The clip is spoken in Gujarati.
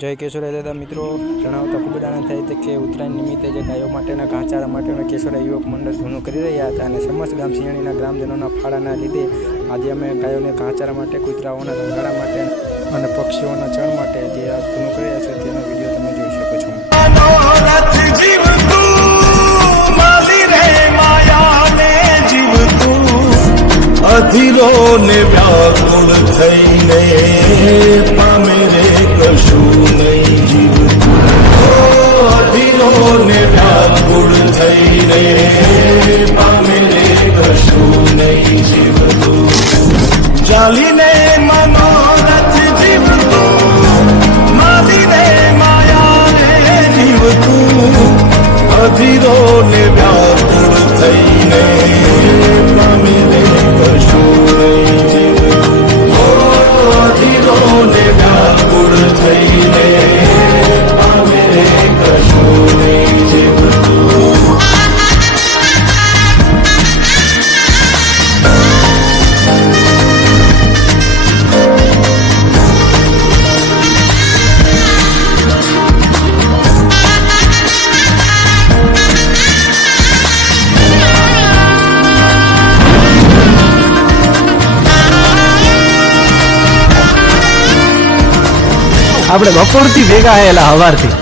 જય કેશોરાય દાદા મિત્રો, જણાવતા ખૂબ જ આનંદ થાય છે કે ઉત્તરાયણ નિમિત્તે જે ગાયો માટેના ઘાસચારા માટેના કેશોરાય યુવક મંડળ જૂનું કરી રહ્યા હતા અને સમસ્ત ગામ સિંયાણીના ગ્રામજનોના ફાળાના લીધે આજે અમે ગાયોને ઘાસચારા માટે, કૂતરાઓના રંગાડા માટે અને પક્ષીઓના ચણ માટે જે આ જૂનું કરી રહ્યા છે તેનો વિડીયો તમે જોઈ શકો છો. અધીરો ને વ્યાકુળ થઈને પામે રે કશું નહીં જીવતું. અધીરો ને વ્યાકુળ થઈને પામે રે કશું નહીં જીવતું. ચાલીને મનોરથ જીવતું, માલીને માયા રે જીવતું. અધીરો ને વ્યાકુળ થઈને પામે રે કશું નહીં જીવતું. અધીરો ને વ્યાકુળ થઈને પામે રે કશું નહીં જીવતું. આપણે બપોરથી ભેગા આયેલા હવારથી